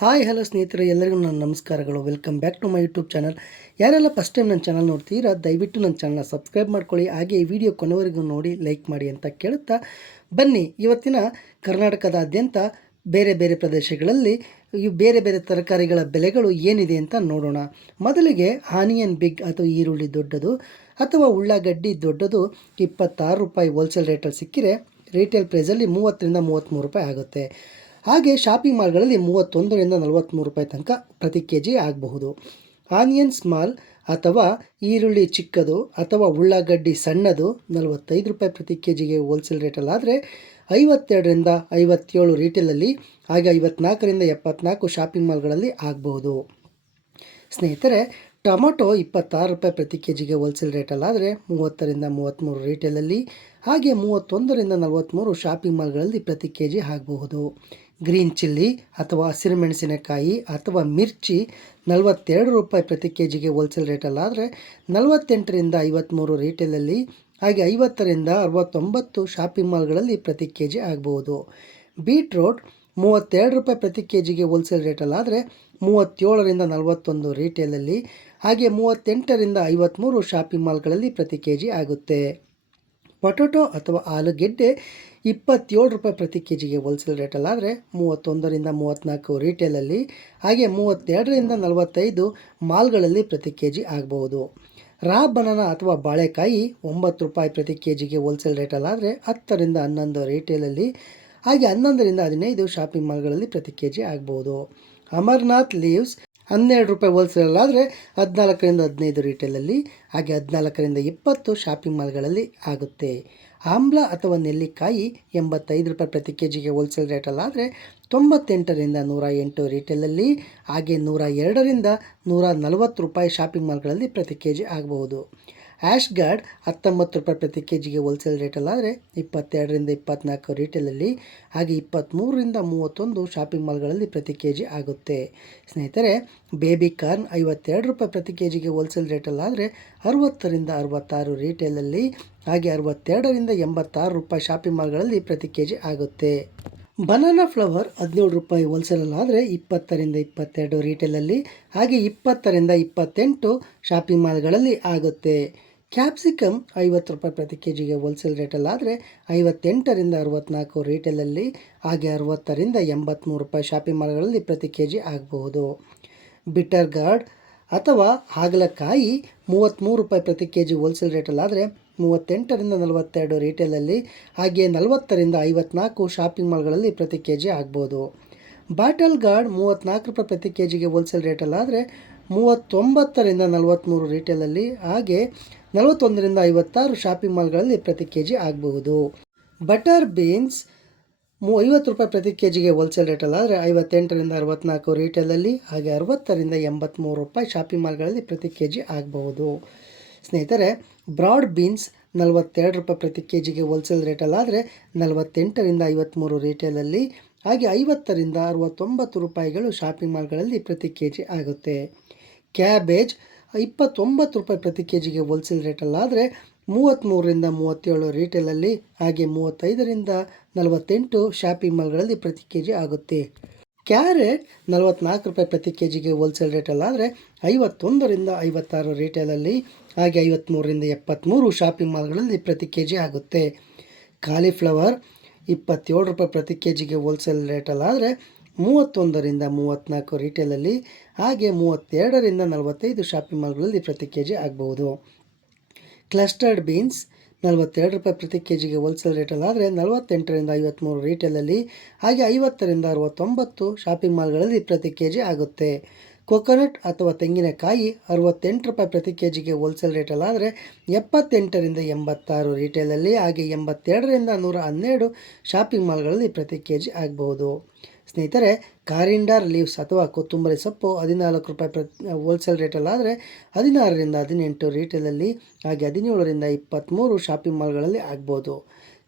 Hi, hello ಸ್ನೇಹಿತರೆ, ಎಲ್ಲರಿಗೂ ನನ್ನ ನಮಸ್ಕಾರಗಳು. Welcome back to my YouTube channel ಯಾರೆಲ್ಲ ಫಸ್ಟ್ ಟೈಮ್ ನನ್ನ ಚಾನಲ್ ನೋಡ್ತೀರಾ, ದಯವಿಟ್ಟು ನನ್ನ ಚಾನಲ್ನ ಸಬ್ಸ್ಕ್ರೈಬ್ ಮಾಡ್ಕೊಳ್ಳಿ. ಹಾಗೆ ಈ ವಿಡಿಯೋ ಕೊನೆವರೆಗೂ ನೋಡಿ ಲೈಕ್ ಮಾಡಿ ಅಂತ ಕೇಳುತ್ತಾ ಬನ್ನಿ. ಇವತ್ತಿನ ಕರ್ನಾಟಕದಾದ್ಯಂತ ಬೇರೆ ಬೇರೆ ಪ್ರದೇಶಗಳಲ್ಲಿ ಬೇರೆ ಬೇರೆ ತರಕಾರಿಗಳ ಬೆಲೆಗಳು ಏನಿದೆ ಅಂತ ನೋಡೋಣ. ಮೊದಲಿಗೆ ಆನಿಯನ್ ಬಿಗ್ ಅಥವಾ ಈರುಳ್ಳಿ ದೊಡ್ಡದು ಅಥವಾ ಉಳ್ಳಾಗಡ್ಡಿ ದೊಡ್ಡದು ಇಪ್ಪತ್ತಾರು ರೂಪಾಯಿ ಹೋಲ್ಸೇಲ್ ರೇಟಲ್ಲಿ ಸಿಕ್ಕಿರೆ ರಿಟೇಲ್ ಪ್ರೈಸಲ್ಲಿ ಮೂವತ್ತರಿಂದ ಮೂವತ್ತ್ಮೂರು ರೂಪಾಯಿ ಆಗುತ್ತೆ. ಹಾಗೆ ಶಾಪಿಂಗ್ ಮಾಲ್ಗಳಲ್ಲಿ ಮೂವತ್ತೊಂದರಿಂದ ನಲವತ್ತ್ಮೂರು ರೂಪಾಯಿ ತನಕ ಪ್ರತಿ ಕೆ ಜಿ ಆಗಬಹುದು. ಆನಿಯನ್ ಸ್ಮಾಲ್ ಅಥವಾ ಈರುಳ್ಳಿ ಚಿಕ್ಕದು ಅಥವಾ ಉಳ್ಳಾಗಡ್ಡಿ ಸಣ್ಣದು ನಲವತ್ತೈದು ರೂಪಾಯಿ ಪ್ರತಿ ಕೆ ಜಿಗೆ ಹೋಲ್ಸೇಲ್ ರೇಟಲ್ಲಾದರೆ ಐವತ್ತೆರಡರಿಂದ ಐವತ್ತೇಳು ರೀಟೇಲಲ್ಲಿ ಹಾಗೆ ಐವತ್ನಾಲ್ಕರಿಂದ ಎಪ್ಪತ್ನಾಲ್ಕು ಶಾಪಿಂಗ್ ಮಾಲ್ಗಳಲ್ಲಿ ಆಗಬಹುದು. ಸ್ನೇಹಿತರೆ, ಟೊಮೊಟೊ ಇಪ್ಪತ್ತಾರು ರೂಪಾಯಿ ಪ್ರತಿ ಕೆ ಜಿಗೆ ಹೋಲ್ಸೇಲ್ ರೇಟಲ್ಲಾದರೆ ಮೂವತ್ತರಿಂದ ಮೂವತ್ತ್ಮೂರು ರೀಟೇಲಲ್ಲಿ ಹಾಗೆ ಮೂವತ್ತೊಂದರಿಂದ ನಲವತ್ತ್ಮೂರು ಶಾಪಿಂಗ್ ಮಾಲ್ಗಳಲ್ಲಿ ಪ್ರತಿ ಕೆ ಜಿ ಆಗಬಹುದು. ಗ್ರೀನ್ ಚಿಲ್ಲಿ ಅಥವಾ ಹಸಿರು ಮೆಣಸಿನಕಾಯಿ ಅಥವಾ ಮಿರ್ಚಿ ನಲವತ್ತೆರಡು ರೂಪಾಯಿ ಪ್ರತಿ ಕೆ ಜಿಗೆ ಹೋಲ್ಸೇಲ್ ರೇಟಲ್ಲಾದರೆ ನಲವತ್ತೆಂಟರಿಂದ ಐವತ್ತ್ಮೂರು ರೀಟೇಲಲ್ಲಿ ಹಾಗೆ ಐವತ್ತರಿಂದ ಅರವತ್ತೊಂಬತ್ತು ಶಾಪಿಂಗ್ ಮಾಲ್ಗಳಲ್ಲಿ ಪ್ರತಿ ಕೆ ಜಿ ಆಗ್ಬೋದು. ಬೀಟ್ರೋಟ್ ಮೂವತ್ತೆರಡು ರೂಪಾಯಿ ಪ್ರತಿ ಕೆ ಜಿಗೆ ಹೋಲ್ಸೇಲ್ ರೇಟಲ್ಲಾದರೆ ಮೂವತ್ತೇಳರಿಂದ ನಲವತ್ತೊಂದು ರೀಟೇಲಲ್ಲಿ ಹಾಗೆ ಮೂವತ್ತೆಂಟರಿಂದ ಐವತ್ತ್ಮೂರು ಶಾಪಿಂಗ್ ಮಾಲ್ಗಳಲ್ಲಿ ಪ್ರತಿ ಕೆ ಜಿ ಆಗುತ್ತೆ. ಪೊಟೊಟೊ ಅಥವಾ ಆಲೂಗೆಡ್ಡೆ ಇಪ್ಪತ್ತೇಳು ರೂಪಾಯಿ ಪ್ರತಿ ಕೆ ಜಿಗೆ ಹೋಲ್ಸೇಲ್ ರೇಟಲ್ಲಾದರೆ ಮೂವತ್ತೊಂದರಿಂದ ಮೂವತ್ತ್ನಾಲ್ಕು ರೀಟೇಲಲ್ಲಿ ಹಾಗೆ ಮೂವತ್ತೆರಡರಿಂದ ನಲವತ್ತೈದು ಮಾಲ್ಗಳಲ್ಲಿ ಪ್ರತಿ ಕೆ ಜಿ ಆಗಬಹುದು ರಾ ಬನಾನ ಅಥವಾ ಬಾಳೆಕಾಯಿ ಒಂಬತ್ತು ರೂಪಾಯಿ ಪ್ರತಿ ಕೆ ಜಿಗೆ ಹೋಲ್ಸೇಲ್ ರೇಟಲ್ಲಾದರೆ ಹತ್ತರಿಂದ ಹನ್ನೊಂದು ರೀಟೇಲಲ್ಲಿ ಹಾಗೆ ಹನ್ನೊಂದರಿಂದ ಹದಿನೈದು ಶಾಪಿಂಗ್ ಮಾಲ್ಗಳಲ್ಲಿ ಪ್ರತಿ ಕೆ ಜಿ ಆಗ್ಬೋದು. ಅಮರ್ನಾಥ್ ಲೀವ್ಸ್ ಹನ್ನೆರಡು ರೂಪಾಯಿ ಹೋಲ್ಸೇಲಲ್ಲಾದರೆ ಹದಿನಾಲ್ಕರಿಂದ ಹದಿನೈದು ರಿಟೇಲಲ್ಲಿ ಹಾಗೆ ಹದಿನಾಲ್ಕರಿಂದ ಇಪ್ಪತ್ತು ಶಾಪಿಂಗ್ ಮಾಲ್ಗಳಲ್ಲಿ ಆಗುತ್ತೆ. ಆಮ್ಲ ಅಥವಾ ನೆಲ್ಲಿಕಾಯಿ ಎಂಬತ್ತೈದು ರೂಪಾಯಿ ಪ್ರತಿ ಕೆ ಜಿಗೆ ಹೋಲ್ಸೇಲ್ ರೇಟಲ್ಲಾದರೆ ತೊಂಬತ್ತೆಂಟರಿಂದ ನೂರ ಎಂಟು ರೀಟೇಲಲ್ಲಿ ಹಾಗೆ ನೂರ ಎರಡರಿಂದ ನೂರ ನಲವತ್ತು ರೂಪಾಯಿ ಶಾಪಿಂಗ್ ಮಾಲ್ಗಳಲ್ಲಿ ಪ್ರತಿ ಕೆ ಜಿ ಆಗಬಹುದು. ಆ್ಯಶ್ ಗಾರ್ಡ್ ಹತ್ತೊಂಬತ್ತು ರೂಪಾಯಿ ಪ್ರತಿ ಕೆ ಜಿಗೆ ಹೋಲ್ಸೇಲ್ ರೇಟಲ್ಲಾದರೆ ಇಪ್ಪತ್ತೆರಡರಿಂದ ಇಪ್ಪತ್ತ್ನಾಲ್ಕು ರೀಟೇಲಲ್ಲಿ ಹಾಗೆ ಇಪ್ಪತ್ತ್ಮೂರರಿಂದ ಮೂವತ್ತೊಂದು ಶಾಪಿಂಗ್ ಮಾಲ್ಗಳಲ್ಲಿ ಪ್ರತಿ ಕೆ ಜಿ ಆಗುತ್ತೆ. ಸ್ನೇಹಿತರೆ ಬೇಬಿ ಕಾರ್ನ್ ಐವತ್ತೆರಡು ರೂಪಾಯಿ ಪ್ರತಿ ಕೆ ಜಿಗೆ ಹೋಲ್ಸೇಲ್ ರೇಟಲ್ಲಾದರೆ ಅರವತ್ತರಿಂದ ಅರವತ್ತಾರು ರೀಟೇಲಲ್ಲಿ ಹಾಗೆ ಅರವತ್ತೆರಡರಿಂದ ಎಂಬತ್ತಾರು ರೂಪಾಯಿ ಶಾಪಿಂಗ್ ಮಾಲ್ಗಳಲ್ಲಿ ಪ್ರತಿ ಕೆ ಜಿ ಆಗುತ್ತೆ. ಬನಾನಾ ಫ್ಲವರ್ ಹದಿನೇಳು ರೂಪಾಯಿ ಹೋಲ್ಸೇಲಲ್ಲಾದರೆ ಇಪ್ಪತ್ತರಿಂದ ಇಪ್ಪತ್ತೆರಡು ರೀಟೇಲಲ್ಲಿ ಹಾಗೆ ಇಪ್ಪತ್ತರಿಂದ ಇಪ್ಪತ್ತೆಂಟು ಶಾಪಿಂಗ್ ಮಾಲ್ಗಳಲ್ಲಿ ಆಗುತ್ತೆ. ಕ್ಯಾಪ್ಸಿಕಮ್ ಐವತ್ತು ರೂಪಾಯಿ ಪ್ರತಿ ಕೆ ಜಿಗೆ ಹೋಲ್ಸೇಲ್ ರೇಟಲ್ಲಾದರೆ ಐವತ್ತೆಂಟರಿಂದ ಅರವತ್ತ್ನಾಲ್ಕು ರೀಟೇಲಲ್ಲಿ ಹಾಗೆ ಅರವತ್ತರಿಂದ ಎಂಬತ್ತ್ಮೂರು ರೂಪಾಯಿ ಶಾಪಿಂಗ್ ಮಾಲ್ಗಳಲ್ಲಿ ಪ್ರತಿ ಕೆ ಜಿ ಆಗಬಹುದು ಬಿಟರ್ ಗಾರ್ಡ್ ಅಥವಾ ಹಾಗಲಕಾಯಿ ಮೂವತ್ತ್ಮೂರು ರೂಪಾಯಿ ಪ್ರತಿ ಕೆ ಜಿ ಹೋಲ್ಸೇಲ್ ರೇಟಲ್ಲಾದರೆ ಮೂವತ್ತೆಂಟರಿಂದ ನಲವತ್ತೆರಡು ರೀಟೇಲಲ್ಲಿ ಹಾಗೆ ನಲವತ್ತರಿಂದ ಐವತ್ನಾಲ್ಕು ಶಾಪಿಂಗ್ ಮಾಲ್ಗಳಲ್ಲಿ ಪ್ರತಿ ಕೆ ಜಿ ಆಗ್ಬೋದು. ಬಾಟಲ್ ಗಾರ್ಡ್ ಮೂವತ್ತ್ನಾಲ್ಕು ರೂಪಾಯಿ ಪ್ರತಿ ಕೆ ಜಿಗೆ ಹೋಲ್ಸೇಲ್ ರೇಟಲ್ಲಾದರೆ ಮೂವತ್ತೊಂಬತ್ತರಿಂದ ನಲವತ್ತ್ಮೂರು ರೀಟೇಲಲ್ಲಿ ಹಾಗೆ ನಲವತ್ತೊಂದರಿಂದ ಐವತ್ತಾರು ಶಾಪಿಂಗ್ ಮಾಲ್ಗಳಲ್ಲಿ ಪ್ರತಿ ಕೆ ಜಿ ಆಗಬಹುದು. ಬಟರ್ ಬೀನ್ಸ್ ಮೂ ಐವತ್ತು ರೂಪಾಯಿ ಪ್ರತಿ ಕೆ ಜಿಗೆ ಹೋಲ್ಸೇಲ್ ರೇಟಲ್ಲಾದರೆ ಐವತ್ತೆಂಟರಿಂದ ಅರವತ್ತ್ನಾಲ್ಕು ರೀಟೇಲಲ್ಲಿ ಹಾಗೆ ಅರವತ್ತರಿಂದ ಎಂಬತ್ತ್ಮೂರು ರೂಪಾಯಿ ಶಾಪಿಂಗ್ ಮಾಲ್ಗಳಲ್ಲಿ ಪ್ರತಿ ಕೆ ಜಿ ಆಗಬಹುದು. ಸ್ನೇಹಿತರೆ ಬ್ರಾಡ್ ಬೀನ್ಸ್ ನಲವತ್ತೆರಡು ರೂಪಾಯಿ ಪ್ರತಿ ಕೆ ಜಿಗೆ ಹೋಲ್ಸೇಲ್ ರೇಟಲ್ಲಾದರೆ ನಲವತ್ತೆಂಟರಿಂದ ಐವತ್ತ್ಮೂರು ರೀಟೇಲಲ್ಲಿ ಹಾಗೆ ಐವತ್ತರಿಂದ ಅರವತ್ತೊಂಬತ್ತು ರೂಪಾಯಿಗಳು ಶಾಪಿಂಗ್ ಮಾಲ್ಗಳಲ್ಲಿ ಪ್ರತಿ ಕೆ ಜಿ ಆಗುತ್ತೆ. ಕ್ಯಾಬೇಜ್ ಇಪ್ಪತ್ತೊಂಬತ್ತು ರೂಪಾಯಿ ಪ್ರತಿ ಕೆ ಜಿಗೆ ಹೋಲ್ಸೇಲ್ ರೇಟಲ್ಲಾದರೆ ಮೂವತ್ತ್ಮೂರರಿಂದ ಮೂವತ್ತೇಳು ರೀಟೇಲಲ್ಲಿ ಹಾಗೆ ಮೂವತ್ತೈದರಿಂದ ನಲವತ್ತೆಂಟು ಶಾಪಿಂಗ್ ಮಾಲ್ಗಳಲ್ಲಿ ಪ್ರತಿ ಕೆ ಜಿ ಆಗುತ್ತೆ. ಕ್ಯಾರೆಟ್ ನಲವತ್ತ್ನಾಲ್ಕು ರೂಪಾಯಿ ಪ್ರತಿ ಕೆ ಜಿಗೆ ಹೋಲ್ಸೇಲ್ ರೇಟಲ್ಲಾದರೆ ಐವತ್ತೊಂದರಿಂದ ಐವತ್ತಾರು ರೀಟೇಲಲ್ಲಿ ಹಾಗೆ ಐವತ್ತ್ಮೂರರಿಂದ ಎಪ್ಪತ್ತ್ಮೂರು ಶಾಪಿಂಗ್ ಮಾಲ್ಗಳಲ್ಲಿ ಪ್ರತಿ ಕೆ ಜಿ ಆಗುತ್ತೆ. ಕಾಲಿಫ್ಲವರ್ ಇಪ್ಪತ್ತೇಳು ರೂಪಾಯಿ ಪ್ರತಿ ಕೆ ಜಿಗೆ ಹೋಲ್ಸೇಲ್ ರೇಟಲ್ಲಾದರೆ ಮೂವತ್ತೊಂದರಿಂದ ಮೂವತ್ತ್ನಾಲ್ಕು ರೀಟೇಲಲ್ಲಿ ಹಾಗೆ ಮೂವತ್ತೆರಡರಿಂದ ನಲವತ್ತೈದು ಶಾಪಿಂಗ್ ಮಾಲ್ಗಳಲ್ಲಿ ಪ್ರತಿ ಕೆ ಜಿ ಆಗಬಹುದು. ಕ್ಲಸ್ಟರ್ಡ್ ಬೀನ್ಸ್ ನಲವತ್ತೆರಡು ರೂಪಾಯಿ ಪ್ರತಿ ಕೆ ಜಿಗೆ ಹೋಲ್ಸೇಲ್ ರೇಟಲ್ಲಾದರೆ ನಲವತ್ತೆಂಟರಿಂದ ಐವತ್ತ್ಮೂರು ರೀಟೇಲಲ್ಲಿ ಹಾಗೆ ಐವತ್ತರಿಂದ ಅರವತ್ತೊಂಬತ್ತು ಶಾಪಿಂಗ್ ಮಾಲ್ಗಳಲ್ಲಿ ಪ್ರತಿ ಕೆ ಜಿ ಆಗುತ್ತೆ. ಕೊಕೊನಟ್ ಅಥವಾ ತೆಂಗಿನಕಾಯಿ ಅರವತ್ತೆಂಟು ರೂಪಾಯಿ ಪ್ರತಿ ಕೆ ಜಿಗೆ ಹೋಲ್ಸೇಲ್ ರೇಟಲ್ಲಾದರೆ ಎಪ್ಪತ್ತೆಂಟರಿಂದ ಎಂಬತ್ತಾರು ರೀಟೇಲಲ್ಲಿ ಹಾಗೆ ಎಂಬತ್ತೆರಡರಿಂದ ನೂರ ಹನ್ನೆರಡು ಶಾಪಿಂಗ್ ಮಾಲ್ಗಳಲ್ಲಿ ಪ್ರತಿ ಕೆ ಜಿ ಆಗಬಹುದು. ಸ್ನೇಹಿತರೆ, ಕಾರಿಂಡಾರ್ ಲೀವ್ಸ್ ಅಥವಾ ಕೊತ್ತಂಬರಿ ಸೊಪ್ಪು ಹದಿನಾಲ್ಕು ರೂಪಾಯಿ ಪ್ರತಿ ಹೋಲ್ಸೇಲ್ ರೇಟಲ್ಲಾದರೆ ಹದಿನಾರರಿಂದ ಹದಿನೆಂಟು ರೀಟೇಲಲ್ಲಿ ಹಾಗೆ ಹದಿನೇಳರಿಂದ ಇಪ್ಪತ್ತ್ಮೂರು ಶಾಪಿಂಗ್ ಮಾಲ್ಗಳಲ್ಲಿ ಆಗ್ಬೋದು.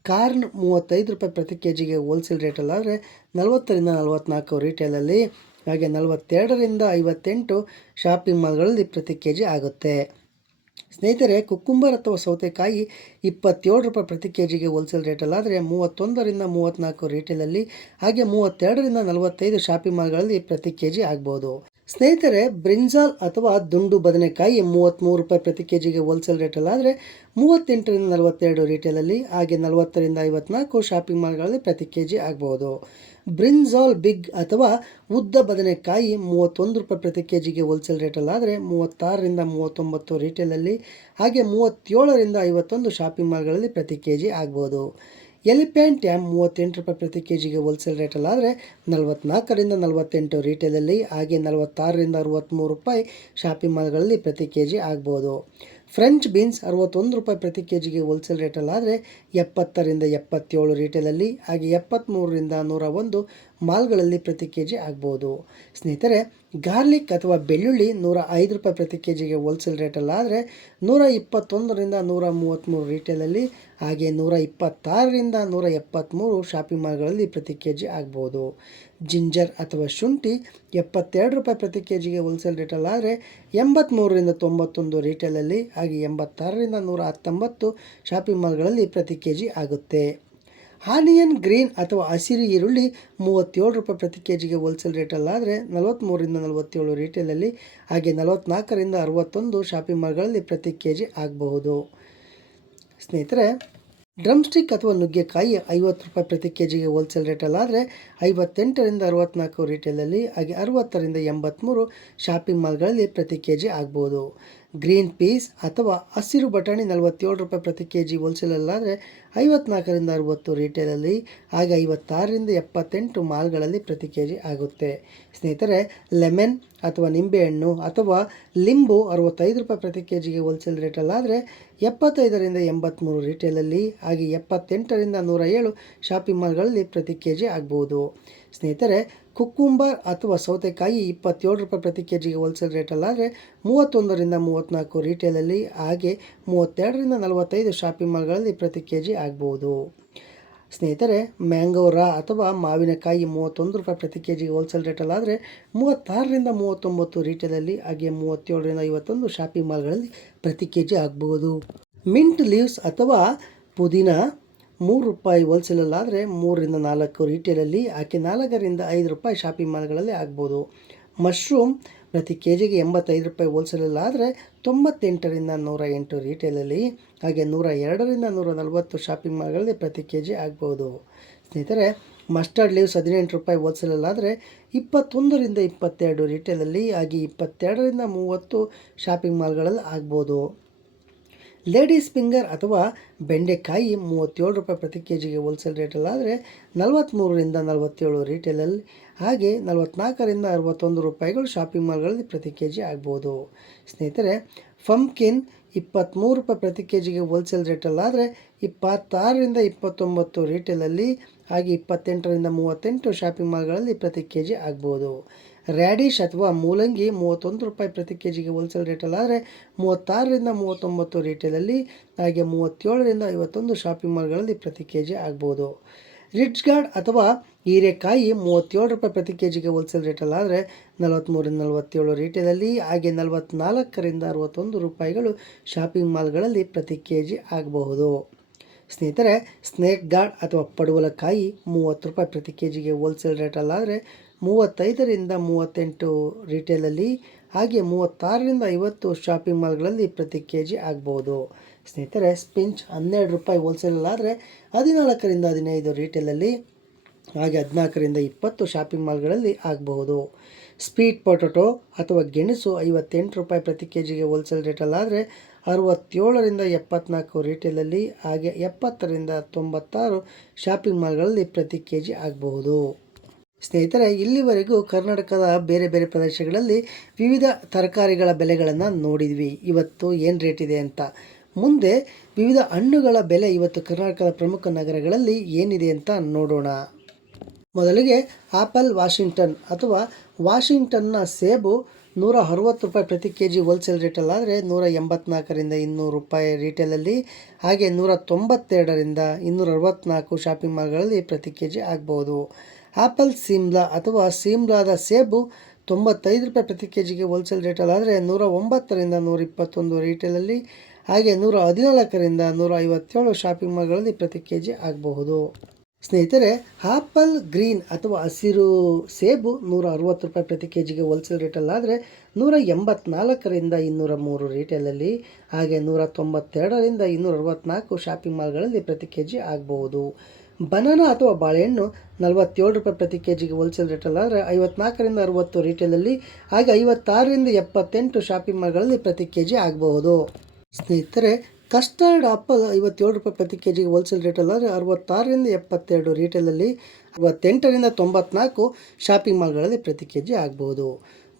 ಕಾರ್ನ್ ಮೂವತ್ತೈದು ರೂಪಾಯಿ ಪ್ರತಿ ಕೆ ಜಿಗೆ ಹೋಲ್ಸೇಲ್ ರೇಟಲ್ಲಾದರೆ ನಲವತ್ತರಿಂದ ನಲವತ್ತ್ನಾಲ್ಕು ರೀಟೇಲಲ್ಲಿ ಹಾಗೆ ನಲವತ್ತೆರಡರಿಂದ ಐವತ್ತೆಂಟು ಶಾಪಿಂಗ್ ಮಾಲ್ಗಳಲ್ಲಿ ಪ್ರತಿ ಕೆ ಜಿ ಆಗುತ್ತೆ. ಸ್ನೇಹಿತರೆ, ಕುಕ್ಕುಂಬರ್ ಅಥವಾ ಸೌತೆಕಾಯಿ ಇಪ್ಪತ್ತೇಳು ರೂಪಾಯಿ ಪ್ರತಿ ಕೆ ಜಿಗೆ ಹೋಲ್ಸೇಲ್ ರೇಟಲ್ಲಾದರೆ ಮೂವತ್ತೊಂದರಿಂದ ಮೂವತ್ತ್ನಾಲ್ಕು ರಿಟೇಲಲ್ಲಿ ಹಾಗೆ ಮೂವತ್ತೆರಡರಿಂದ ನಲವತ್ತೈದು ಶಾಪಿಂಗ್ ಮಾಲ್ಗಳಲ್ಲಿ ಪ್ರತಿ ಕೆ ಜಿ ಆಗ್ಬೋದು. ಸ್ನೇಹಿತರೆ, ಬ್ರಿಂಜಾಲ್ ಅಥವಾ ದುಂಡು ಬದನೆಕಾಯಿ ಮೂವತ್ತ್ಮೂರು ರೂಪಾಯಿ ಪ್ರತಿ ಕೆ ಜಿಗೆ ಹೋಲ್ಸೇಲ್ ರೇಟಲ್ಲಾದರೆ ಮೂವತ್ತೆಂಟರಿಂದ ನಲವತ್ತೆರಡು ರೀಟೇಲಲ್ಲಿ ಹಾಗೆ ನಲವತ್ತರಿಂದ ಐವತ್ನಾಲ್ಕು ಶಾಪಿಂಗ್ ಮಾಲ್ಗಳಲ್ಲಿ ಪ್ರತಿ ಕೆ ಜಿ ಆಗ್ಬೋದು. ಬ್ರಿಂಜಾಲ್ ಬಿಗ್ ಅಥವಾ ಉದ್ದ ಬದನೆಕಾಯಿ ಮೂವತ್ತೊಂದು ರೂಪಾಯಿ ಪ್ರತಿ ಕೆ ಜಿಗೆ ಹೋಲ್ಸೇಲ್ ರೇಟಲ್ಲಾದರೆ ಮೂವತ್ತಾರರಿಂದ ಮೂವತ್ತೊಂಬತ್ತು ರೀಟೇಲಲ್ಲಿ ಹಾಗೆ ಮೂವತ್ತೇಳರಿಂದ ಐವತ್ತೊಂದು ಶಾಪಿಂಗ್ ಮಾಲ್ಗಳಲ್ಲಿ ಪ್ರತಿ ಕೆ ಜಿ ಆಗ್ಬೋದು. ಎಲಿಫೆಂಟ್ ಟ್ಯಾಮ್ ಮೂವತ್ತೆಂಟು ರೂಪಾಯಿ ಪ್ರತಿ ಕೆ ಜಿಗೆ ಹೋಲ್ಸೇಲ್ ರೇಟಲ್ಲಾದರೆ ನಲವತ್ತ್ನಾಲ್ಕರಿಂದ ನಲವತ್ತೆಂಟು ರೀಟೇಲಲ್ಲಿ ಹಾಗೆ ನಲವತ್ತಾರರಿಂದ ಅರವತ್ತ್ಮೂರು ರೂಪಾಯಿ ಶಾಪಿಂಗ್ ಮಾಲ್ಗಳಲ್ಲಿ ಪ್ರತಿ ಕೆ ಜಿ ಆಗ್ಬೋದು. ಫ್ರೆಂಚ್ ಬೀನ್ಸ್ ಅರವತ್ತೊಂದು ರೂಪಾಯಿ ಪ್ರತಿ ಕೆ ಜಿಗೆ ಹೋಲ್ಸೇಲ್ ರೇಟಲ್ಲಾದರೆ ಎಪ್ಪತ್ತರಿಂದ ಎಪ್ಪತ್ತೇಳು ರೀಟೇಲಲ್ಲಿ ಹಾಗೆ ಎಪ್ಪತ್ತ್ಮೂರರಿಂದ ನೂರ ಒಂದು ಮಾಲ್ಗಳಲ್ಲಿ ಪ್ರತಿ ಕೆ ಜಿ ಆಗ್ಬೋದು. ಸ್ನೇಹಿತರೆ, ಗಾರ್ಲಿಕ್ ಅಥವಾ ಬೆಳ್ಳುಳ್ಳಿ ನೂರ ಐದು ರೂಪಾಯಿ ಪ್ರತಿ ಕೆ ಜಿಗೆ ಹೋಲ್ಸೇಲ್ ರೇಟಲ್ಲಾದರೆ ನೂರ ಇಪ್ಪತ್ತೊಂದರಿಂದ ನೂರ ಮೂವತ್ತ್ಮೂರು ರೀಟೇಲಲ್ಲಿ ಹಾಗೆ ನೂರ ಇಪ್ಪತ್ತಾರರಿಂದ ನೂರ ಎಪ್ಪತ್ತ್ಮೂರು ಶಾಪಿಂಗ್ ಮಾಲ್ಗಳಲ್ಲಿ ಪ್ರತಿ ಕೆ ಜಿ ಆಗ್ಬೋದು. ಜಿಂಜರ್ ಅಥವಾ ಶುಂಠಿ ಎಪ್ಪತ್ತೆರಡು ರೂಪಾಯಿ ಪ್ರತಿ ಕೆ ಜಿಗೆ ಹೋಲ್ಸೇಲ್ ರೇಟಲ್ಲಾದರೆ ಎಂಬತ್ತ್ಮೂರರಿಂದ ತೊಂಬತ್ತೊಂದು ರೀಟೇಲಲ್ಲಿ ಹಾಗೆ ಎಂಬತ್ತಾರರಿಂದ ನೂರ ಹತ್ತೊಂಬತ್ತು ಶಾಪಿಂಗ್ ಮಾಲ್ಗಳಲ್ಲಿ ಪ್ರತಿ ಕೆ ಜಿ ಆಗುತ್ತೆ. ಆನಿಯನ್, ಗ್ರೀನ್ ಅಥವಾ ಹಸಿರು ಈರುಳ್ಳಿ ಮೂವತ್ತೇಳು ರೂಪಾಯಿ ಪ್ರತಿ ಕೆ ಜಿಗೆ ಹೋಲ್ಸೇಲ್ ರೇಟಲ್ಲಾದರೆ ನಲವತ್ತ್ಮೂರಿಂದ ನಲವತ್ತೇಳು ರಿಟೇಲಲ್ಲಿ ಹಾಗೆ ನಲವತ್ತ್ನಾಲ್ಕರಿಂದ ಅರವತ್ತೊಂದು ಶಾಪಿಂಗ್ ಮಾಲ್ಗಳಲ್ಲಿ ಪ್ರತಿ ಕೆ ಜಿ ಆಗಬಹುದು. ಸ್ನೇಹಿತರೆ ಡ್ರಮ್ ಸ್ಟಿಕ್ ಅಥವಾ ನುಗ್ಗೆಕಾಯಿ ಐವತ್ತು ರೂಪಾಯಿ ಪ್ರತಿ ಕೆ ಜಿಗೆ ಹೋಲ್ಸೇಲ್ ರೇಟಲ್ಲಾದರೆ ಐವತ್ತೆಂಟರಿಂದ ಅರವತ್ತ್ನಾಲ್ಕು ರೀಟೇಲಲ್ಲಿ ಹಾಗೆ ಅರವತ್ತರಿಂದ ಎಂಬತ್ತ್ಮೂರು ಶಾಪಿಂಗ್ ಮಾಲ್ಗಳಲ್ಲಿ ಪ್ರತಿ ಕೆ ಜಿ ಆಗ್ಬೋದು. ಗ್ರೀನ್ ಪೀಸ್ ಅಥವಾ ಹಸಿರು ಬಟಾಣಿ ನಲವತ್ತೇಳು ರೂಪಾಯಿ ಪ್ರತಿ ಕೆ ಜಿ ಹೋಲ್ಸೇಲಲ್ಲಾದರೆ ಐವತ್ನಾಲ್ಕರಿಂದ ಅರುವತ್ತು ರಿಟೇಲಲ್ಲಿ ಹಾಗೆ ಐವತ್ತಾರರಿಂದ ಎಪ್ಪತ್ತೆಂಟು ಮಾಲ್ಗಳಲ್ಲಿ ಪ್ರತಿ ಕೆ ಜಿ ಆಗುತ್ತೆ. ಸ್ನೇಹಿತರೆ, ಲೆಮನ್ ಅಥವಾ ನಿಂಬೆಹಣ್ಣು ಅಥವಾ ಲಿಂಬು ಅರವತ್ತೈದು ರೂಪಾಯಿ ಪ್ರತಿ ಕೆ ಜಿಗೆ ಹೋಲ್ಸೇಲ್ ರೇಟಲ್ಲಾದರೆ ಎಪ್ಪತ್ತೈದರಿಂದ ಎಂಬತ್ತ್ಮೂರು ರೀಟೇಲಲ್ಲಿ ಹಾಗೆ ಎಪ್ಪತ್ತೆಂಟರಿಂದ ನೂರ ಏಳು ಶಾಪಿಂಗ್ ಮಾಲ್ಗಳಲ್ಲಿ ಪ್ರತಿ ಕೆ ಜಿ ಆಗ್ಬೋದು. ಸ್ನೇಹಿತರೆ ಕುಕ್ಕುಂಬರ್ ಅಥವಾ ಸೌತೆಕಾಯಿ ಇಪ್ಪತ್ತೇಳು ರೂಪಾಯಿ ಪ್ರತಿ ಕೆ ಜಿಗೆ ಹೋಲ್ಸೇಲ್ ರೇಟಲ್ಲಾದರೆ ಮೂವತ್ತೊಂದರಿಂದ ಮೂವತ್ತ್ನಾಲ್ಕು ರೀಟೇಲಲ್ಲಿ ಹಾಗೆ ಮೂವತ್ತೆರಡರಿಂದ ನಲವತ್ತೈದು ಶಾಪಿಂಗ್ ಮಾಲ್ಗಳಲ್ಲಿ ಪ್ರತಿ ಕೆ ಜಿ ಆಗ್ಬೋದು. ಸ್ನೇಹಿತರೆ ಮ್ಯಾಂಗೋರಾ ಅಥವಾ ಮಾವಿನಕಾಯಿ ಮೂವತ್ತೊಂದು ರೂಪಾಯಿ ಪ್ರತಿ ಕೆ ಜಿಗೆ ಹೋಲ್ಸೇಲ್ ರೇಟಲ್ಲಾದರೆ ಮೂವತ್ತಾರರಿಂದ ಮೂವತ್ತೊಂಬತ್ತು ರೀಟೇಲಲ್ಲಿ ಹಾಗೆ ಮೂವತ್ತೇಳರಿಂದ ಐವತ್ತೊಂದು ಶಾಪಿಂಗ್ ಮಾಲ್ಗಳಲ್ಲಿ ಪ್ರತಿ ಕೆ ಜಿ ಆಗ್ಬೋದು. ಮಿಂಟ್ ಲೀವ್ಸ್ ಅಥವಾ ಪುದೀನ ಮೂರು ರೂಪಾಯಿ ಹೋಲ್ಸೇಲಲ್ಲಾದರೆ ಮೂರರಿಂದ ನಾಲ್ಕು ರೀಟೇಲಲ್ಲಿ ಆಕೆ ನಾಲ್ಕರಿಂದ ಐದು ರೂಪಾಯಿ ಶಾಪಿಂಗ್ ಮಾಲ್ಗಳಲ್ಲಿ ಆಗ್ಬೋದು. ಮಶ್ರೂಮ್ ಪ್ರತಿ ಕೆ ಜಿಗೆ ಎಂಬತ್ತೈದು ರೂಪಾಯಿ ಹೋಲ್ಸೇಲಲ್ಲಾದರೆ ತೊಂಬತ್ತೆಂಟರಿಂದ ನೂರ ಎಂಟು ರೀಟೇಲಲ್ಲಿ ಹಾಗೆ ನೂರ ಎರಡರಿಂದ ನೂರ ನಲವತ್ತು ಶಾಪಿಂಗ್ ಮಾಲ್ಗಳಲ್ಲಿ ಪ್ರತಿ ಕೆ ಜಿ ಆಗ್ಬೋದು. ಸ್ನೇಹಿತರೆ ಮಸ್ಟರ್ಡ್ ಲೀವ್ಸ್ ಹದಿನೆಂಟು ರೂಪಾಯಿ ಹೋಲ್ಸೇಲಲ್ಲಾದರೆ ಇಪ್ಪತ್ತೊಂದರಿಂದ ಇಪ್ಪತ್ತೆರಡು ರೀಟೇಲಲ್ಲಿ ಹಾಗೆ ಇಪ್ಪತ್ತೆರಡರಿಂದ ಮೂವತ್ತು ಶಾಪಿಂಗ್ ಮಾಲ್ಗಳಲ್ಲಿ ಆಗ್ಬೋದು. ಲೇಡೀಸ್ ಫಿಂಗರ್ ಅಥವಾ ಬೆಂಡೆಕಾಯಿ ಮೂವತ್ತೇಳು ರೂಪಾಯಿ ಪ್ರತಿ ಕೆ ಜಿಗೆ ಹೋಲ್ಸೇಲ್ ರೇಟಲ್ಲಾದರೆ ನಲವತ್ತ್ಮೂರರಿಂದ ನಲವತ್ತೇಳು ರೀಟೇಲಲ್ಲಿ ಹಾಗೆ ನಲವತ್ತ್ನಾಲ್ಕರಿಂದ ಅರವತ್ತೊಂದು ರೂಪಾಯಿಗಳು ಶಾಪಿಂಗ್ ಮಾಲ್ಗಳಲ್ಲಿ ಪ್ರತಿ ಕೆ ಜಿ ಆಗ್ಬೋದು. ಸ್ನೇಹಿತರೆ ಫಂಕಿನ್ ಇಪ್ಪತ್ತ್ಮೂರು ರೂಪಾಯಿ ಪ್ರತಿ ಕೆ ಜಿಗೆ ಹೋಲ್ಸೇಲ್ ರೇಟಲ್ಲಾದರೆ ಇಪ್ಪತ್ತಾರರಿಂದ ಇಪ್ಪತ್ತೊಂಬತ್ತು ರಿಟೇಲಲ್ಲಿ ಹಾಗೆ ಇಪ್ಪತ್ತೆಂಟರಿಂದ ಮೂವತ್ತೆಂಟು ಶಾಪಿಂಗ್ ಮಾಲ್ಗಳಲ್ಲಿ ಪ್ರತಿ ಕೆ ಜಿ ಆಗ್ಬೋದು. ರ್ಯಾಡಿಶ್ ಅಥವಾ ಮೂಲಂಗಿ ಮೂವತ್ತೊಂದು ರೂಪಾಯಿ ಪ್ರತಿ ಕೆ ಜಿಗೆ ಹೋಲ್ಸೇಲ್ ರೇಟಲ್ಲಾದರೆ ಮೂವತ್ತಾರರಿಂದ ಮೂವತ್ತೊಂಬತ್ತು ರೇಟಲ್ಲಿ ಹಾಗೆ ಮೂವತ್ತೇಳರಿಂದ ಐವತ್ತೊಂದು ಶಾಪಿಂಗ್ ಮಾಲ್ಗಳಲ್ಲಿ ಪ್ರತಿ ಕೆ ಜಿ ಆಗ್ಬೋದು. ರಿಡ್ಜ್ ಗಾರ್ಡ್ ಅಥವಾ ಹೀರೆಕಾಯಿ ಮೂವತ್ತೇಳು ರೂಪಾಯಿ ಪ್ರತಿ ಕೆ ಜಿಗೆ ಹೋಲ್ಸೇಲ್ ರೇಟಲ್ಲಾದರೆ ನಲವತ್ತ್ಮೂರಿಂದ ನಲವತ್ತೇಳು ರೇಟಲ್ಲಿ ಹಾಗೆ ನಲವತ್ತ್ನಾಲ್ಕರಿಂದ ಅರವತ್ತೊಂದು ರೂಪಾಯಿಗಳು ಶಾಪಿಂಗ್ ಮಾಲ್ಗಳಲ್ಲಿ ಪ್ರತಿ ಕೆ ಜಿ ಆಗಬಹುದು ಸ್ನೇಹಿತರೆ, ಸ್ನೇಕ್ ಗಾರ್ಡ್ ಅಥವಾ ಪಡುವಲಕಾಯಿ ಮೂವತ್ತು ರೂಪಾಯಿ ಪ್ರತಿ ಕೆ ಜಿಗೆ ಹೋಲ್ಸೇಲ್ ರೇಟಲ್ಲಾದರೆ ಮೂವತ್ತೈದರಿಂದ ಮೂವತ್ತೆಂಟು ರಿಟೇಲಲ್ಲಿ ಹಾಗೆ ಮೂವತ್ತಾರರಿಂದ ಐವತ್ತು ಶಾಪಿಂಗ್ ಮಾಲ್ಗಳಲ್ಲಿ ಪ್ರತಿ ಕೆ ಜಿ ಆಗ್ಬೋದು. ಸ್ನೇಹಿತರೆ ಸ್ಪಿಂಚ್ ಹನ್ನೆರಡು ರೂಪಾಯಿ ಹೋಲ್ಸೇಲಲ್ಲಾದರೆ ಹದಿನಾಲ್ಕರಿಂದ ಹದಿನೈದು ರಿಟೇಲಲ್ಲಿ ಹಾಗೆ ಹದಿನಾಲ್ಕರಿಂದ ಇಪ್ಪತ್ತು ಶಾಪಿಂಗ್ ಮಾಲ್ಗಳಲ್ಲಿ ಆಗಬಹುದು ಸ್ವೀಟ್ ಪೊಟೊಟೊ ಅಥವಾ ಗೆಣಸು ಐವತ್ತೆಂಟು ರೂಪಾಯಿ ಪ್ರತಿ ಕೆ ಜಿಗೆ ಹೋಲ್ಸೇಲ್ ರೇಟಲ್ಲಾದರೆ ಅರವತ್ತೇಳರಿಂದ ಎಪ್ಪತ್ನಾಲ್ಕು ರಿಟೇಲಲ್ಲಿ ಹಾಗೆ ಎಪ್ಪತ್ತರಿಂದ ತೊಂಬತ್ತಾರು ಶಾಪಿಂಗ್ ಮಾಲ್ಗಳಲ್ಲಿ ಪ್ರತಿ ಕೆ ಜಿ ಆಗಬಹುದು. ಸ್ನೇಹಿತರೆ, ಇಲ್ಲಿವರೆಗೂ ಕರ್ನಾಟಕದ ಬೇರೆ ಬೇರೆ ಪ್ರದೇಶಗಳಲ್ಲಿ ವಿವಿಧ ತರಕಾರಿಗಳ ಬೆಲೆಗಳನ್ನು ನೋಡಿದ್ವಿ. ಇವತ್ತು ಏನು ರೇಟ್ ಇದೆ ಅಂತ. ಮುಂದೆ ವಿವಿಧ ಹಣ್ಣುಗಳ ಬೆಲೆ ಇವತ್ತು ಕರ್ನಾಟಕದ ಪ್ರಮುಖ ನಗರಗಳಲ್ಲಿ ಏನಿದೆ ಅಂತ ನೋಡೋಣ. ಮೊದಲಿಗೆ ಆಪಲ್ ವಾಷಿಂಗ್ಟನ್ ಅಥವಾ ವಾಷಿಂಗ್ಟನ್ನ ಸೇಬು ನೂರ ಅರವತ್ತು ರೂಪಾಯಿ ಪ್ರತಿ ಕೆ ಜಿ ಹೋಲ್ಸೇಲ್ ರೇಟಲ್ಲಾದರೆ ನೂರ ಎಂಬತ್ನಾಲ್ಕರಿಂದ ಇನ್ನೂರು ರೂಪಾಯಿ ರೀಟೇಲಲ್ಲಿ ಹಾಗೆ ನೂರ ತೊಂಬತ್ತೆರಡರಿಂದ ಇನ್ನೂರ ಅರವತ್ತ್ನಾಲ್ಕು ಶಾಪಿಂಗ್ ಮಾಲ್ಗಳಲ್ಲಿ ಪ್ರತಿ ಕೆ ಜಿ ಆಗ್ಬೋದು. ಆಪಲ್ ಸಿಮ್ಲಾ ಅಥವಾ ಸಿಮ್ಲಾದ ಸೇಬು ತೊಂಬತ್ತೈದು ರೂಪಾಯಿ ಪ್ರತಿ ಕೆ ಜಿಗೆ ಹೋಲ್ಸೇಲ್ ರೇಟಲ್ಲಾದರೆ ನೂರ ಒಂಬತ್ತರಿಂದ ನೂರ ಇಪ್ಪತ್ತೊಂದು ರೀಟೇಲಲ್ಲಿ ಹಾಗೆ ನೂರ ಹದಿನಾಲ್ಕರಿಂದ ನೂರ ಐವತ್ತೇಳು ಶಾಪಿಂಗ್ ಮಾಲ್ಗಳಲ್ಲಿ ಪ್ರತಿ ಕೆ ಜಿ ಆಗಬಹುದು. ಸ್ನೇಹಿತರೆ, ಆಪಲ್ ಗ್ರೀನ್ ಅಥವಾ ಹಸಿರು ಸೇಬು ನೂರ ಅರವತ್ತು ರೂಪಾಯಿ ಪ್ರತಿ ಕೆ ಜಿಗೆ ಹೋಲ್ಸೇಲ್ ರೇಟಲ್ಲಾದರೆ ನೂರ ಎಂಬತ್ನಾಲ್ಕರಿಂದ ಇನ್ನೂರ ಮೂರು ರೀಟೇಲಲ್ಲಿ ಹಾಗೆ ನೂರ ತೊಂಬತ್ತೆರಡರಿಂದ ಇನ್ನೂರ ಅರವತ್ತ್ನಾಲ್ಕು ಶಾಪಿಂಗ್ ಮಾಲ್ಗಳಲ್ಲಿ ಪ್ರತಿ ಕೆ ಜಿ ಆಗಬಹುದು. ಬನಾನ ಅಥವಾ ಬಾಳೆಹಣ್ಣು ನಲವತ್ತೇಳು ರೂಪಾಯಿ ಪ್ರತಿ ಕೆ ಜಿಗೆ ಹೋಲ್ಸೇಲ್ ರೇಟಲ್ಲಾದರೆ ಐವತ್ನಾಲ್ಕರಿಂದ ಅರವತ್ತು ರಿಟೇಲಲ್ಲಿ ಹಾಗೆ ಐವತ್ತಾರರಿಂದ ಎಪ್ಪತ್ತೆಂಟು ಶಾಪಿಂಗ್ ಮಾಲ್ಗಳಲ್ಲಿ ಪ್ರತಿ ಕೆ ಜಿ ಆಗಬಹುದು. ಸ್ನೇಹಿತರೆ ಕಸ್ಟರ್ಡ್ ಆಪಲ್ ಐವತ್ತೇಳು ರೂಪಾಯಿ ಪ್ರತಿ ಕೆ ಜಿಗೆ ಹೋಲ್ಸೇಲ್ ರೇಟಲ್ಲಾದರೆ ಅರವತ್ತಾರರಿಂದ ಎಪ್ಪತ್ತೆರಡು ರೀಟೇಲಲ್ಲಿ ಅರವತ್ತೆಂಟರಿಂದ ತೊಂಬತ್ನಾಲ್ಕು ಶಾಪಿಂಗ್ ಮಾಲ್ಗಳಲ್ಲಿ ಪ್ರತಿ ಕೆ ಜಿ ಆಗ್ಬೋದು.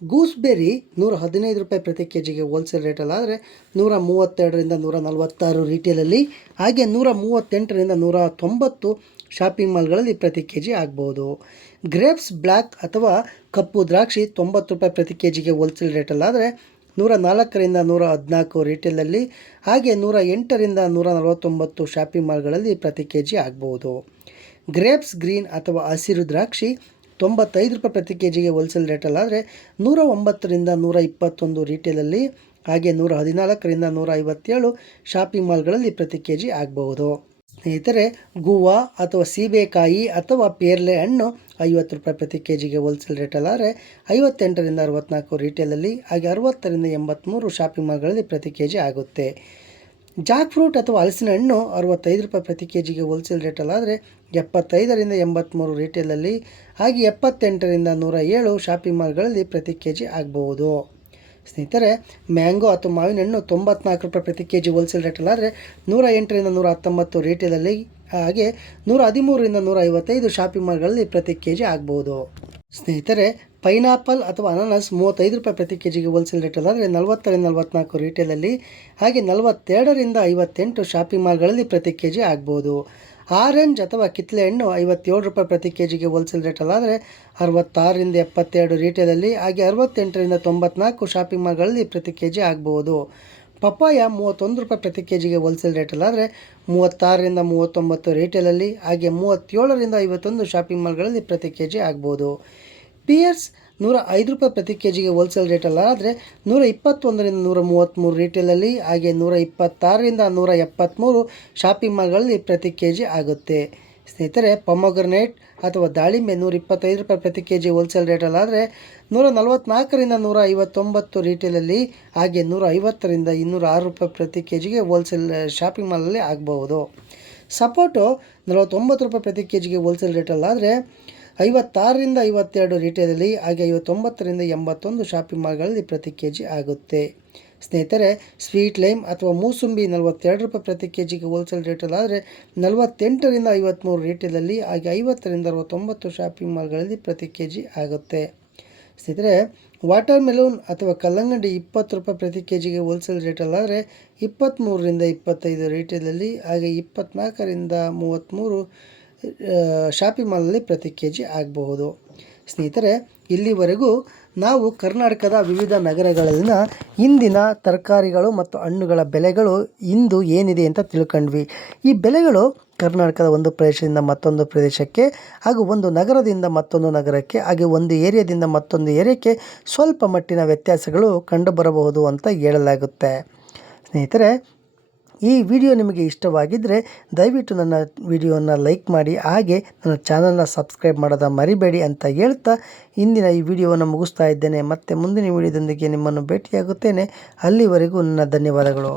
ಗೂಸ್ಬೆರಿ ನೂರ ಹದಿನೈದು ರೂಪಾಯಿ ಪ್ರತಿ ಕೆ ಜಿಗೆ ಹೋಲ್ಸೇಲ್ ರೇಟಲ್ಲಾದರೆ ನೂರ ಮೂವತ್ತೆರಡರಿಂದ ನೂರ ನಲವತ್ತಾರು ರೀಟೇಲಲ್ಲಿ ಹಾಗೆ ನೂರ ಮೂವತ್ತೆಂಟರಿಂದ ನೂರ ತೊಂಬತ್ತು ಶಾಪಿಂಗ್ ಮಾಲ್ಗಳಲ್ಲಿ ಪ್ರತಿ ಕೆ ಜಿ ಆಗ್ಬೋದು. ಗ್ರೇಪ್ಸ್ ಬ್ಲ್ಯಾಕ್ ಅಥವಾ ಕಪ್ಪು ದ್ರಾಕ್ಷಿ ತೊಂಬತ್ತು ರೂಪಾಯಿ ಪ್ರತಿ ಕೆ ಜಿಗೆ ಹೋಲ್ಸೇಲ್ ರೇಟಲ್ಲಾದರೆ ನೂರ ನಾಲ್ಕರಿಂದ ನೂರ ಹದಿನಾಲ್ಕು ರೀಟೇಲಲ್ಲಿ ಹಾಗೆ ನೂರ ಎಂಟರಿಂದ ನೂರ ನಲವತ್ತೊಂಬತ್ತು ಶಾಪಿಂಗ್ ಮಾಲ್ಗಳಲ್ಲಿ ಪ್ರತಿ ಕೆ ಜಿ ಆಗ್ಬೋದು. ಗ್ರೇಪ್ಸ್ ಗ್ರೀನ್ ಅಥವಾ ಹಸಿರು ದ್ರಾಕ್ಷಿ, ತೊಂಬತ್ತೈದು ರೂಪಾಯಿ ಪ್ರತಿ ಕೆ ಜಿಗೆ ಹೋಲ್ಸೇಲ್ ರೇಟಲ್ಲಾದರೆ ನೂರ ಒಂಬತ್ತರಿಂದ ನೂರ ಇಪ್ಪತ್ತೊಂದು ರೀಟೇಲಲ್ಲಿ ಹಾಗೆ ನೂರ ಹದಿನಾಲ್ಕರಿಂದ ನೂರ ಐವತ್ತೇಳು ಶಾಪಿಂಗ್ ಮಾಲ್ಗಳಲ್ಲಿ ಪ್ರತಿ ಕೆ ಜಿ ಆಗಬಹುದು ಸ್ನೇಹಿತರೆ, ಗುವಾ ಅಥವಾ ಸೀಬೆಕಾಯಿ ಅಥವಾ ಪೇರ್ಲೆ ಹಣ್ಣು ಐವತ್ತು ರೂಪಾಯಿ ಪ್ರತಿ ಕೆ ಜಿಗೆ ಹೋಲ್ಸೇಲ್ ರೇಟಲ್ಲಾದರೆ ಐವತ್ತೆಂಟರಿಂದ ಅರವತ್ನಾಲ್ಕು ರೀಟೇಲಲ್ಲಿ ಹಾಗೆ ಅರವತ್ತರಿಂದ ಎಂಬತ್ತ್ಮೂರು ಶಾಪಿಂಗ್ ಮಾಲ್ಗಳಲ್ಲಿ ಪ್ರತಿ ಕೆ ಜಿ ಆಗುತ್ತೆ. ಜಾಕ್ ಫ್ರೂಟ್ ಅಥವಾ ಹಲಸಿನ ಹಣ್ಣು ಅರವತ್ತೈದು ರೂಪಾಯಿ ಪ್ರತಿ ಕೆ ಜಿಗೆ ಹೋಲ್ಸೇಲ್ ರೇಟಲ್ಲಾದರೆ ಎಪ್ಪತ್ತೈದರಿಂದ ಎಂಬತ್ತ್ಮೂರು ರಿಟೇಲಲ್ಲಿ ಹಾಗೆ ಎಪ್ಪತ್ತೆಂಟರಿಂದ ನೂರ ಏಳು ಶಾಪಿಂಗ್ ಮಾಲ್ಗಳಲ್ಲಿ ಪ್ರತಿ ಕೆ ಜಿ ಆಗಬಹುದು ಸ್ನೇಹಿತರೆ, ಮ್ಯಾಂಗೋ ಅಥವಾ ಮಾವಿನ ಹಣ್ಣು ತೊಂಬತ್ನಾಲ್ಕು ರೂಪಾಯಿ ಪ್ರತಿ ಕೆ ಜಿ ಹೋಲ್ಸೇಲ್ ರೇಟಲ್ಲಾದರೆ ನೂರ ಎಂಟರಿಂದ ನೂರ ಹತ್ತೊಂಬತ್ತು ರೇಟಲ್ಲಿ ಹಾಗೆ ನೂರ ಹದಿಮೂರರಿಂದ ನೂರ ಐವತ್ತೈದು ಶಾಪಿಂಗ್ ಮಾಲ್ಗಳಲ್ಲಿ ಪ್ರತಿ ಕೆ ಜಿ ಆಗ್ಬೋದು. ಸ್ನೇಹಿತರೆ ಪೈನಾಪಲ್ ಅಥವಾ ಅನಾನಸ್ ಮೂವತ್ತೈದು ರೂಪಾಯಿ ಪ್ರತಿ ಕೆ ಜಿಗೆ ಹೋಲ್ಸೇಲ್ ರೇಟಲ್ಲಾದರೆ ನಲವತ್ತರಿಂದ ನಲವತ್ನಾಲ್ಕು ರಿಟೇಲಲ್ಲಿ ಹಾಗೆ ನಲವತ್ತೆರಡರಿಂದ ಐವತ್ತೆಂಟು ಶಾಪಿಂಗ್ ಮಾಲ್ಗಳಲ್ಲಿ ಪ್ರತಿ ಕೆ ಜಿ ಆಗ್ಬೋದು. ಆರೆಂಜ್ ಅಥವಾ ಕಿತ್ತಲೆ ಹಣ್ಣು ಐವತ್ತೇಳು ರೂಪಾಯಿ ಪ್ರತಿ ಕೆ ಜಿಗೆ ಹೋಲ್ಸೇಲ್ ರೇಟಲ್ಲಾದರೆ ಅರವತ್ತಾರರಿಂದ ಎಪ್ಪತ್ತೆರಡು ರೀಟೇಲಲ್ಲಿ ಹಾಗೆ ಅರವತ್ತೆಂಟರಿಂದ ತೊಂಬತ್ನಾಲ್ಕು ಶಾಪಿಂಗ್ ಮಾಲ್ಗಳಲ್ಲಿ ಪ್ರತಿ ಕೆ ಜಿ ಆಗ್ಬೋದು. ಪಪ್ಪಾಯ ಮೂವತ್ತೊಂದು ರೂಪಾಯಿ ಪ್ರತಿ ಕೆ ಜಿಗೆ ಹೋಲ್ಸೇಲ್ ರೇಟಲ್ಲಾದರೆ ಮೂವತ್ತಾರರಿಂದ ಮೂವತ್ತೊಂಬತ್ತು ರಿಟೇಲಲ್ಲಿ ಹಾಗೆ ಮೂವತ್ತೇಳರಿಂದ ಐವತ್ತೊಂದು ಶಾಪಿಂಗ್ ಮಾಲ್ಗಳಲ್ಲಿ ಪ್ರತಿ ಕೆ ಜಿ ಆಗ್ಬೋದು. ಪಿಯರ್ಸ್ ನೂರ ಐದು ರೂಪಾಯಿ ಪ್ರತಿ ಕೆ ಜಿಗೆ ಹೋಲ್ಸೇಲ್ ರೇಟಲ್ಲಾದರೆ ನೂರ ಇಪ್ಪತ್ತೊಂದರಿಂದ ನೂರ ಮೂವತ್ತ್ಮೂರು ರೀಟೇಲಲ್ಲಿ ಹಾಗೆ ನೂರ ಇಪ್ಪತ್ತಾರರಿಂದ ನೂರ ಎಪ್ಪತ್ತ್ಮೂರು ಶಾಪಿಂಗ್ ಮಾಲ್ಗಳಲ್ಲಿ ಪ್ರತಿ ಕೆ ಜಿ ಆಗುತ್ತೆ. ಸ್ನೇಹಿತರೆ ಪೊಮೊಗ್ರನೇಟ್ ಅಥವಾ ದಾಳಿಂಬೆ ನೂರ ಇಪ್ಪತ್ತೈದು ರೂಪಾಯಿ ಪ್ರತಿ ಕೆ ಜಿ ಹೋಲ್ಸೇಲ್ ರೇಟಲ್ಲಾದರೆ ನೂರ ನಲವತ್ತ್ನಾಲ್ಕರಿಂದ ನೂರ ಐವತ್ತೊಂಬತ್ತು ರೀಟೇಲಲ್ಲಿ ಹಾಗೆ ನೂರ ಐವತ್ತರಿಂದ ಇನ್ನೂರ ಆರು ರೂಪಾಯಿ ಪ್ರತಿ ಕೆ ಜಿಗೆ ಹೋಲ್ಸೇಲ್ ಶಾಪಿಂಗ್ ಮಾಲಲ್ಲಿ ಆಗಬಹುದು. ಸಪೋಟು ನಲವತ್ತೊಂಬತ್ತು ರೂಪಾಯಿ ಪ್ರತಿ ಕೆ ಜಿಗೆ ಹೋಲ್ಸೇಲ್ ರೇಟಲ್ಲಾದರೆ ಐವತ್ತಾರರಿಂದ ಐವತ್ತೆರಡು ರೀಟೇಲಲ್ಲಿ ಹಾಗೆ ಐವತ್ತೊಂಬತ್ತರಿಂದ ಎಂಬತ್ತೊಂದು ಶಾಪಿಂಗ್ ಮಾಲ್ಗಳಲ್ಲಿ ಪ್ರತಿ ಕೆ ಜಿ ಆಗುತ್ತೆ. ಸ್ನೇಹಿತರೆ ಸ್ವೀಟ್ ಲೈಮ್ ಅಥವಾ ಮೂಸುಂಬಿ ನಲವತ್ತೆರಡು ರೂಪಾಯಿ ಪ್ರತಿ ಕೆ ಜಿಗೆ ಹೋಲ್ಸೇಲ್ ರೇಟಲ್ಲಾದರೆ ನಲವತ್ತೆಂಟರಿಂದ ಐವತ್ತ್ಮೂರು ರೇಟಲ್ಲಿ ಹಾಗೆ ಐವತ್ತರಿಂದ ಅರವತ್ತೊಂಬತ್ತು ಶಾಪಿಂಗ್ ಮಾಲ್ಗಳಲ್ಲಿ ಪ್ರತಿ ಕೆ ಜಿ ಆಗುತ್ತೆ. ಸ್ನೇಹಿತರೆ ವಾಟರ್ ಮೆಲೂನ್ ಅಥವಾ ಕಲ್ಲಂಗಡಿ ಇಪ್ಪತ್ತು ರೂಪಾಯಿ ಪ್ರತಿ ಕೆ ಜಿಗೆ ಹೋಲ್ಸೇಲ್ ರೇಟಲ್ಲಾದರೆ ಇಪ್ಪತ್ತ್ಮೂರರಿಂದ ಇಪ್ಪತ್ತೈದು ರೇಟಲ್ಲಿ ಹಾಗೆ ಇಪ್ಪತ್ತ್ನಾಲ್ಕರಿಂದ ಮೂವತ್ತ್ಮೂರು ಶಾಪಿಂಗ್ ಮಾಲ್ನಲ್ಲಿ ಪ್ರತಿ ಕೆ ಜಿ ಆಗಬಹುದು. ಸ್ನೇಹಿತರೆ, ಇಲ್ಲಿವರೆಗೂ ನಾವು ಕರ್ನಾಟಕದ ವಿವಿಧ ನಗರಗಳಲ್ಲಿನ ಇಂದಿನ ತರಕಾರಿಗಳು ಮತ್ತು ಹಣ್ಣುಗಳ ಬೆಲೆಗಳು ಇಂದು ಏನಿದೆ ಅಂತ ತಿಳ್ಕೊಂಡ್ವಿ. ಈ ಬೆಲೆಗಳು ಕರ್ನಾಟಕದ ಒಂದು ಪ್ರದೇಶದಿಂದ ಮತ್ತೊಂದು ಪ್ರದೇಶಕ್ಕೆ ಹಾಗೂ ಒಂದು ನಗರದಿಂದ ಮತ್ತೊಂದು ನಗರಕ್ಕೆ ಹಾಗೆ ಒಂದು ಏರಿಯಾದಿಂದ ಮತ್ತೊಂದು ಏರಿಯಾಕ್ಕೆ ಸ್ವಲ್ಪ ಮಟ್ಟಿನ ವ್ಯತ್ಯಾಸಗಳು ಕಂಡುಬರಬಹುದು ಅಂತ ಹೇಳಲಾಗುತ್ತೆ. ಸ್ನೇಹಿತರೆ ಈ ವಿಡಿಯೋ ನಿಮಗೆ ಇಷ್ಟವಾಗಿದ್ದರೆ ದಯವಿಟ್ಟು ನನ್ನ ವಿಡಿಯೋನ ಲೈಕ್ ಮಾಡಿ, ಹಾಗೆ ನನ್ನ ಚಾನಲ್ನ ಸಬ್ಸ್ಕ್ರೈಬ್ ಮಾಡೋದ ಮರಿಬೇಡಿ ಅಂತ ಹೇಳ್ತಾ ಇಂದಿನ ಈ ವಿಡಿಯೋವನ್ನು ಮುಗಿಸ್ತಾ ಇದ್ದೇನೆ. ಮತ್ತೆ ಮುಂದಿನ ವಿಡಿಯೋದೊಂದಿಗೆ ನಿಮ್ಮನ್ನು ಭೇಟಿಯಾಗುತ್ತೇನೆ. ಅಲ್ಲಿವರೆಗೂ ನನ್ನ ಧನ್ಯವಾದಗಳು.